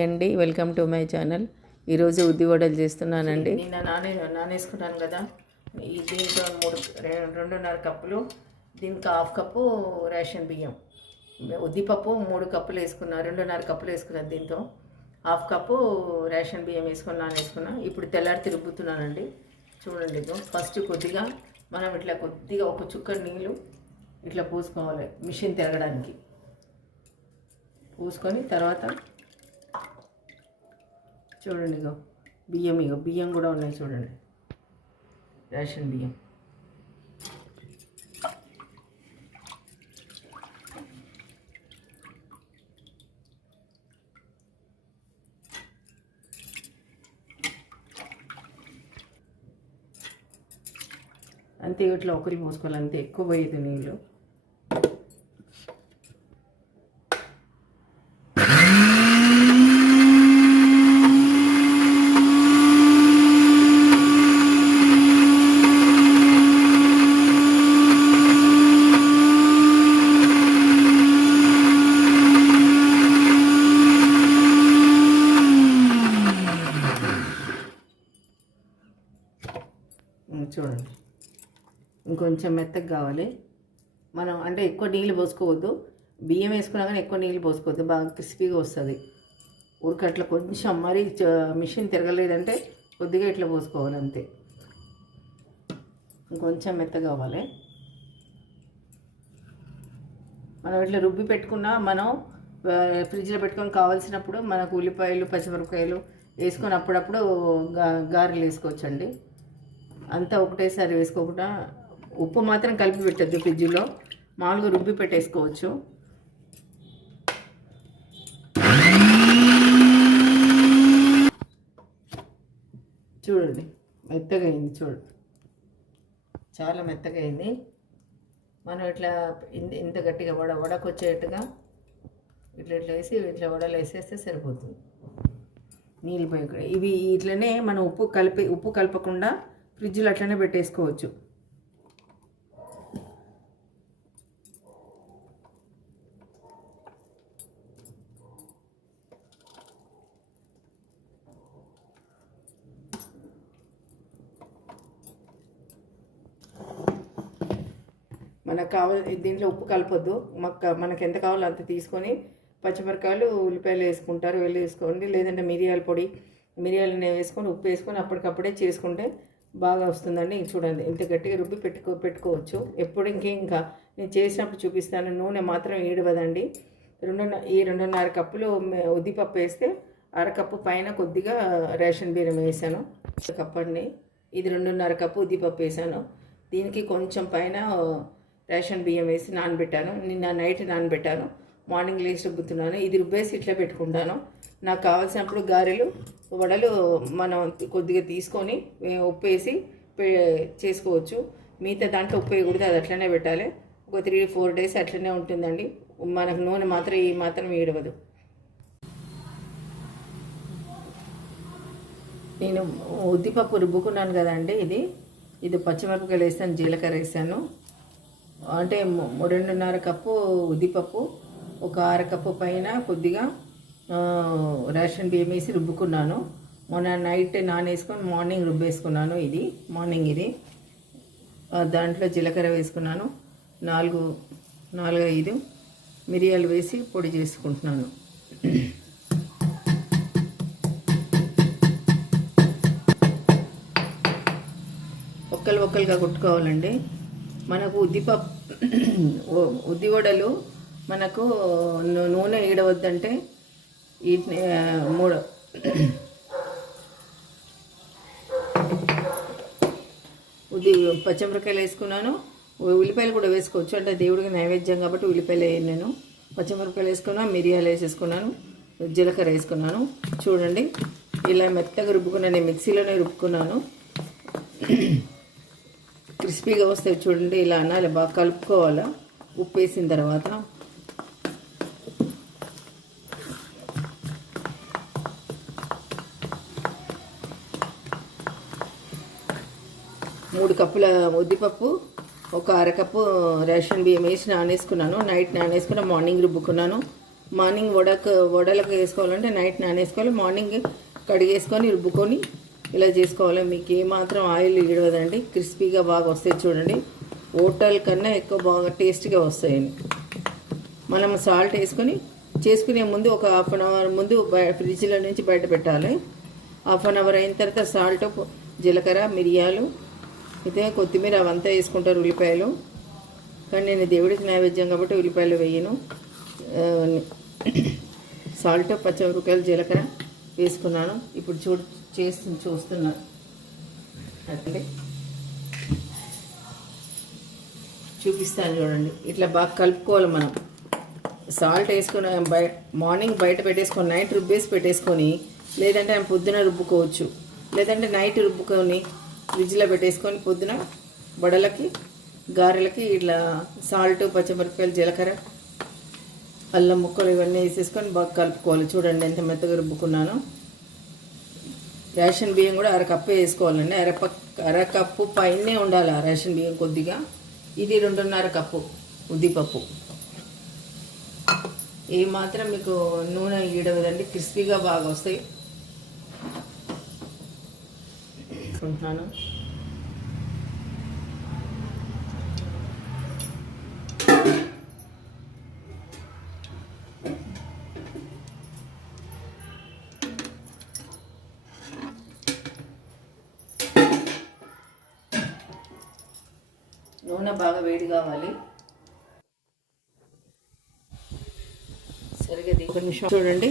Hi అండి, welcome to my channel. ఈరోజు ఉద్ది వడలు చేస్తున్నానండి. నిన్న నానేసుకున్నాను కదా, దీంట్లో 2.5 కప్పులు, దీనికి 1/2 కప్పు రేషన్ బియ్యం, ఉద్దిపప్పు 3 కప్పులు వేసుకున్నా, 2.5 కప్పులు వేసుకున్నాను. దీంతో 1/2 కప్పు రేషన్ బియ్యం నానేసుకున్నా. ఇప్పుడు తెల్లారి తిరుగుతున్నానండి. చూడండి, ఫస్ట్ కొద్దిగా మనం ఇట్లా కొద్దిగా ఒక చుక్క నీళ్ళు ఇట్లా పోసుకోవాలి మిషన్ తిరగడానికి. పూసుకొని తర్వాత చూడండి, బియ్యం కూడా ఉన్నాయి చూడండి, రేషన్ బియ్యం. అంతే, ఇట్లా ఒకరి పోసుకోవాలి, అంతే, ఎక్కువ పోయేది నీళ్ళు. చూడండి, ఇంకొంచెం మెత్తగా కావాలి. మనం అంటే ఎక్కువ నీళ్ళు పోసుకోవద్దు, బియ్యం వేసుకున్నా కానీ ఎక్కువ నీళ్ళు పోసుకోవద్దు, బాగా క్రిస్పీగా వస్తుంది. ఉడకట్లా కొంచెం మరీ మిషన్ తిరగలేదంటే కొద్దిగా ఇట్లా పోసుకోవాలి, అంతే. ఇంకొంచెం మెత్తగా కావాలి. మనం ఇట్లా రుబ్బి పెట్టుకున్నా, మనం ఫ్రిడ్జ్లో పెట్టుకొని కావాల్సినప్పుడు మనకు ఉల్లిపాయలు పచ్చిమిరపకాయలు వేసుకొని అప్పుడప్పుడు గారెలు వేసుకోవచ్చండి. అంతా ఒకటేసారి వేసుకోకుండా, ఉప్పు మాత్రం కలిపి పెట్టద్దు ఫ్రిడ్జ్లో, మామూలుగా రుబ్బి పెట్టేసుకోవచ్చు. చూడండి, మెత్తగా అయింది, చూడండి, చాలా మెత్తగా అయింది. మనం ఇట్లా ఇంత గట్టిగా వడకొచ్చేట్టుగా ఇట్లా వేసి ఇట్లా వడలు వేసేస్తే సరిపోతుంది. నీళ్ళు పోయి ఇవి ఇట్లనే మనం ఉప్పు కలపకుండా ఫ్రిడ్జ్లో అట్లనే పెట్టేసుకోవచ్చు. దీంట్లో ఉప్పు కలపొద్దు, మనకు ఎంత కావాలో అంత తీసుకొని పచ్చిమిరకాయలు ఉల్లిపాయలు వేసుకుంటారు, వేసుకోండి. లేదంటే మిరియాల పొడి, మిరియాలు వేసుకొని ఉప్పు వేసుకొని అప్పటికప్పుడే చేసుకుంటే బాగా వస్తుందండి. చూడండి, ఇంత గట్టిగా రుబ్బి పెట్టుకోవచ్చు. ఎప్పుడు ఇంకా నేను చేసినప్పుడు చూపిస్తాను. నూనె మాత్రం ఏడవదండి. 2.5 కప్పులు ఉద్దిపప్పు వేస్తే 1/2 కప్పు పైన కొద్దిగా రేషన్ బియ్యం వేసాను. కప్పండి, ఇది 2.5 కప్పు ఉద్దిపప్పు వేసాను. దీనికి కొంచెం పైన రేషన్ బియ్యం వేసి నానబెట్టాను. నిన్న నైట్ నానబెట్టాను, మార్నింగ్ లేచి రుబ్బుతున్నాను. ఇది రుబ్బేసి ఇట్లా పెట్టుకుంటాను. నాకు కావాల్సినప్పుడు గారెలు వడలు మనం కొద్దిగా తీసుకొని ఉప్పు వేసి చేసుకోవచ్చు. మిగతా దాంట్లో ఉప్పు వేయకూడదు, అది అట్లనే పెట్టాలి. ఒక 3-4 డేస్ అట్లనే ఉంటుందండి. మనకు నూనె మాత్రం ఏడవదు. నేను ఉద్దిపప్పు రుబ్బుకున్నాను కదండి, ఇది పచ్చిమిరపకాయలు వేసాను, జీలకర్ర వేసాను. అంటే 2.5 కప్పు ఉద్దిపప్పు, ఒక 1/2 కప్పు పైన కొద్దిగా రేషన్ బియ్యం వేసి రుబ్బుకున్నాను. మొన్న నైట్ నానేసుకొని మార్నింగ్ రుబ్బేసుకున్నాను. ఇది మార్నింగ్. దాంట్లో జీలకర్ర వేసుకున్నాను, 4-5 మిరియాలు వేసి పొడి చేసుకుంటున్నాను. ఒక్కలుగా కొట్టుకోవాలండి. మనకు ఉద్ది వడలు మనకు నూనె ఏడవద్దంటే పచ్చిమిరపకాయలు వేసుకున్నాను, ఉల్లిపాయలు కూడా వేసుకోవచ్చు. అంటే దేవుడికి నైవేద్యం కాబట్టి ఉల్లిపాయలు వేయను నేను. పచ్చిమిరపకాయలు వేసుకున్నాను, మిరియాలు వేసేసుకున్నాను, జీలకర్ర వేసుకున్నాను. చూడండి, ఇలా మెత్తగా రుబ్బుకున్నాను. నేను మిక్సీలోనే రుబ్బుకున్నాను. క్రిస్పీగా వస్తాయి చూడండి, ఇలా అనాలి, బాగా కలుపుకోవాలా ఉప్పు వేసిన తర్వాత. మూడు కప్పుల ఉద్దిపప్పు, ఒక 1/2 కప్పు రేషన్ బియ్యం వేసి నానేసుకున్నాను. నైట్ నానేసుకున్న మార్నింగ్ రుబ్బుకున్నాను. మార్నింగ్ వడలకు వేసుకోవాలంటే నైట్ నానేసుకోవాలి, మార్నింగ్ కడిగేసుకొని రుబ్బుకొని ఇలా చేసుకోవాలి. మీకు ఏమాత్రం ఆయిల్ ఇడవదండి, క్రిస్పీగా బాగా వస్తాయి. చూడండి, హోటల్ కన్నా ఎక్కువ బాగా టేస్ట్గా వస్తాయండి. మనం సాల్ట్ వేసుకొని చేసుకునే ముందు ఒక హాఫ్ అన్ అవర్ ముందు ఫ్రిడ్జ్లో నుంచి బయట పెట్టాలి. హాఫ్ అన్ అవర్ అయిన తర్వాత సాల్ట్, జీలకర్ర, మిరియాలు, అయితే కొత్తిమీర అవంతా వేసుకుంటారు, ఉల్లిపాయలు. కానీ నేను దేవుడికి నైవేద్యం కాబట్టి ఉల్లిపాయలు వేయను. సాల్ట్, పచ్చిమిరపకాయలు, జీలకర్ర వేసుకున్నాను. ఇప్పుడు చూస్తున్నాను అంటే చూపిస్తాను చూడండి. ఇట్లా బాగా కలుపుకోవాలి. మనం సాల్ట్ వేసుకుని మార్నింగ్ బయట పెట్టేసుకొని నైట్ రుబ్బేసి పెట్టేసుకొని, లేదంటే పొద్దున రుబ్బుకోవచ్చు, లేదంటే నైట్ రుబ్బుకొని ఫ్రిడ్జ్లో పెట్టేసుకొని పొద్దున వడలకి, గారెలకి ఇట్లా సాల్ట్, పచ్చిమిరపకాయలు, జీలకర్ర, అల్లం ముక్కలు ఇవన్నీ వేసేసుకొని బాగా కలుపుకోవాలి. చూడండి ఎంత మెత్తగా రుబ్బుకున్నాను. రేషన్ బియ్యం కూడా అరకప్పు వేసుకోవాలండి. అరకప్పు పైనే ఉండాలి ఆ రేషన్ బియ్యం కొద్దిగా. ఇది 2.5 కప్పు ఉద్దిపప్పు. ఏమాత్రం మీకు నూనె ఈడవదండి, క్రిస్పీగా బాగా వస్తాయి అనుకుంటున్నాను. నూనె బాగా వేడి కావాలి. సరిగ్గా ఒక నిమిషం చూడండి.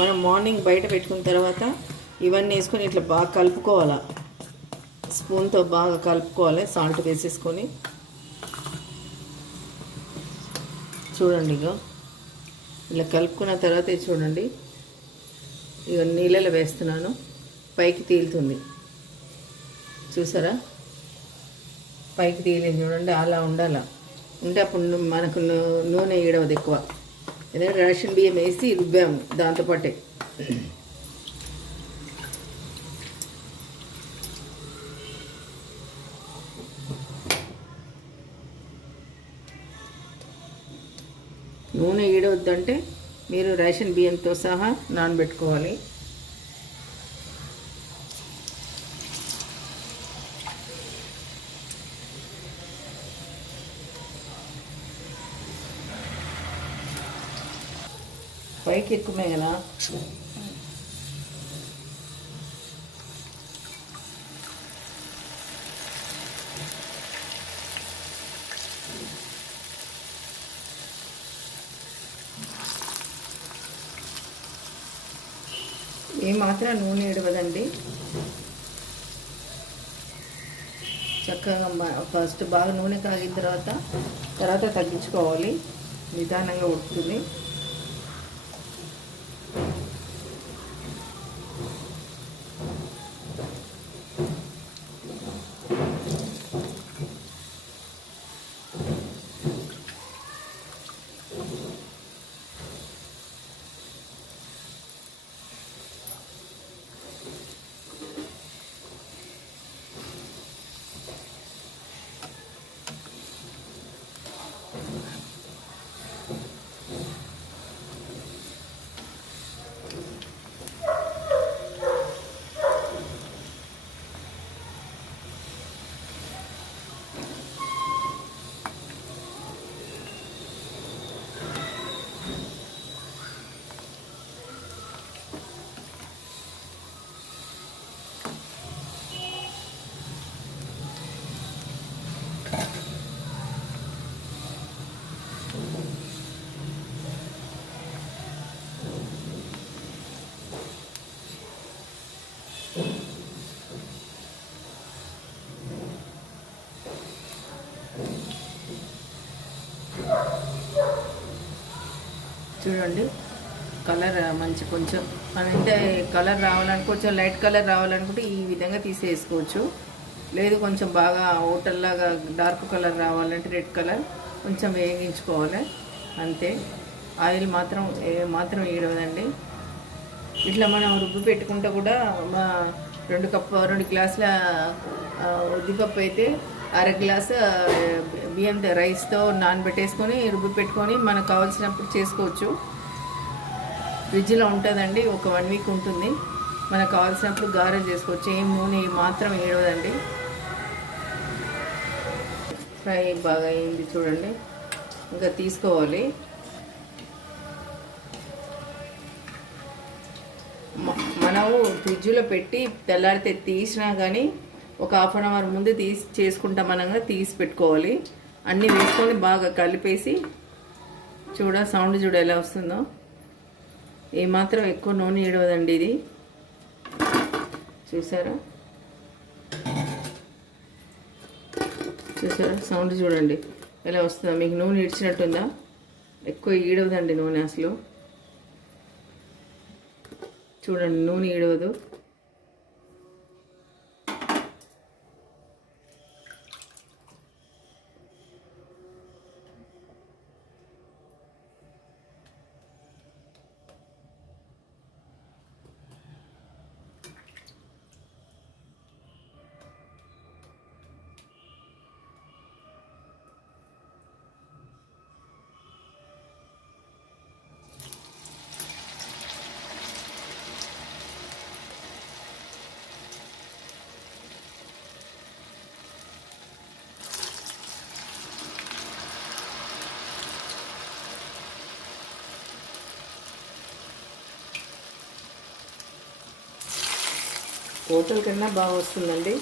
మనం మార్నింగ్ బయట పెట్టుకున్న తర్వాత ఇవన్నీ వేసుకొని ఇట్లా బాగా కలుపుకోవాలి. స్పూన్తో బాగా కలుపుకోవాలి, సాల్ట్ వేసేసుకొని. చూడండి, ఇక ఇలా కలుపుకున్న తర్వాత చూడండి, ఇక నీళ్ళలో వేస్తున్నాను, పైకి తేలుతుంది. చూసారా, పైకి తేలింది చూడండి. అలా ఉండాలి. ఉంటే అప్పుడు మనకు నూనె ఈడవదు ఎక్కువ. ఎందుకంటే రేషన్ బియ్యం వేసి రుబ్బాము దాంతోపాటే. నూనె ఈడవద్దంటే మీరు రేషన్ బియ్యంతో సహా నానబెట్టుకోవాలి. పైకి ఎక్కువమే కదా. ఏమాత్రం నూనె ఇడవదండి. చక్కగా ఫస్ట్ బాగా నూనె కాగిన తర్వాత తగ్గించుకోవాలి. నిదానంగా ఉడుకుతుంది. చూడండి, కలర్ మంచి కొంచెం అంటే కలర్ రావాలనుకో, కొంచెం లైట్ కలర్ రావాలనుకుంటే ఈ విధంగా తీసేసుకోవచ్చు. లేదు కొంచెం బాగా హోటల్లాగా డార్క్ కలర్ రావాలంటే రెడ్ కలర్ కొంచెం వేగించుకోవాలి అంతే. ఆయిల్ మాత్రం వేయడండి. ఇట్లా మనం రుబ్బు పెట్టుకుంటే కూడా 2 గ్లాసుల ఉద్దిపప్పు అయితే అర గ్లాసు బియ్యం రైస్తో నానబెట్టేసుకొని రుబ్బు పెట్టుకొని మనకు కావాల్సినప్పుడు చేసుకోవచ్చు. ఫ్రిడ్జ్లో ఉంటుందండి. ఒక 1 వీక్ ఉంటుంది. మనకు కావాల్సినప్పుడు గారెలు చేసుకోవచ్చు. ఏం నూనె మాత్రం ఏడవదండి. ఫ్రై బాగా అయింది చూడండి. ఇంకా తీసుకోవాలి. మనము ఫ్రిడ్జ్లో పెట్టి తెల్లారితే తీసినా కానీ ఒక 1/2 అవర్ ముందు చేసుకుంటాం. అనగా తీసి పెట్టుకోవాలి. అన్నీ వేసుకొని బాగా కలిపేసి సౌండ్ చూడ ఎలా వస్తుందో. ఏమాత్రం ఎక్కువ నూనె ఏడవదండి ఇది. చూసారా సౌండ్ చూడండి ఎలా వస్తుందో. మీకు నూనె ఇడ్చినట్టుందా? ఎక్కువ ఈడవదండి నూనె అసలు. చూడండి నూనె ఈడవదు. హోటల్ కన్నా బాగా వస్తుందండి.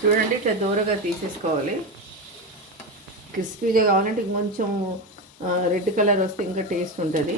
చూడండి ఇట్లా దూరగా తీసేసుకోవాలి. క్రిస్పీగా కావాలంటే ఇంకొంచెం రెడ్ కలర్ వస్తే ఇంకా టేస్ట్ ఉంటుంది.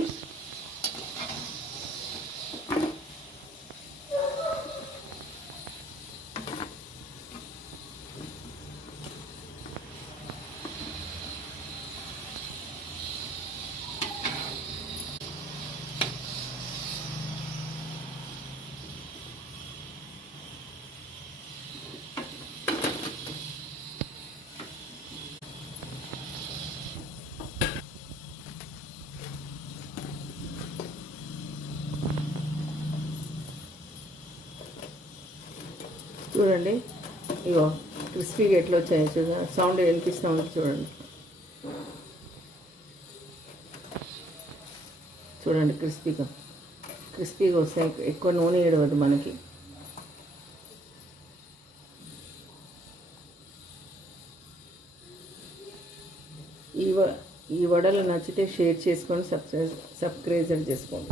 చూడండి ఇగో క్రిస్పీగా ఎట్లా వచ్చాయో సౌండ్ వినిపిస్తూ ఉంది. చూడండి క్రిస్పీగా వస్తాయి. ఎక్కువ నూనె ఏడవద్దు మనకి. ఈ వడలు నచ్చితే షేర్ చేసుకొని సబ్స్క్రైబ్ చేసుకోండి.